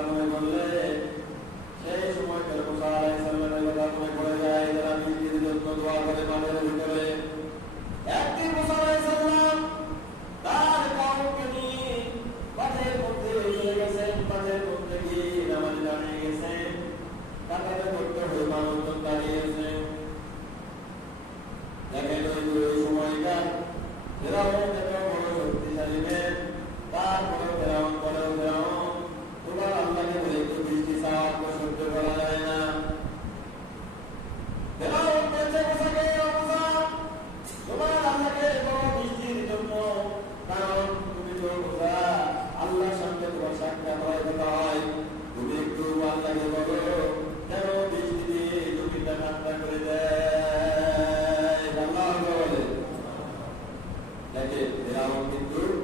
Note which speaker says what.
Speaker 1: সাল্লামে বললে সেই সময়কার মুসা আলাই সাল্লামের কথা দাঁড়িয়েছে দেখেন ওই সময়কার ফেরাউন été, mais là, un petit peu.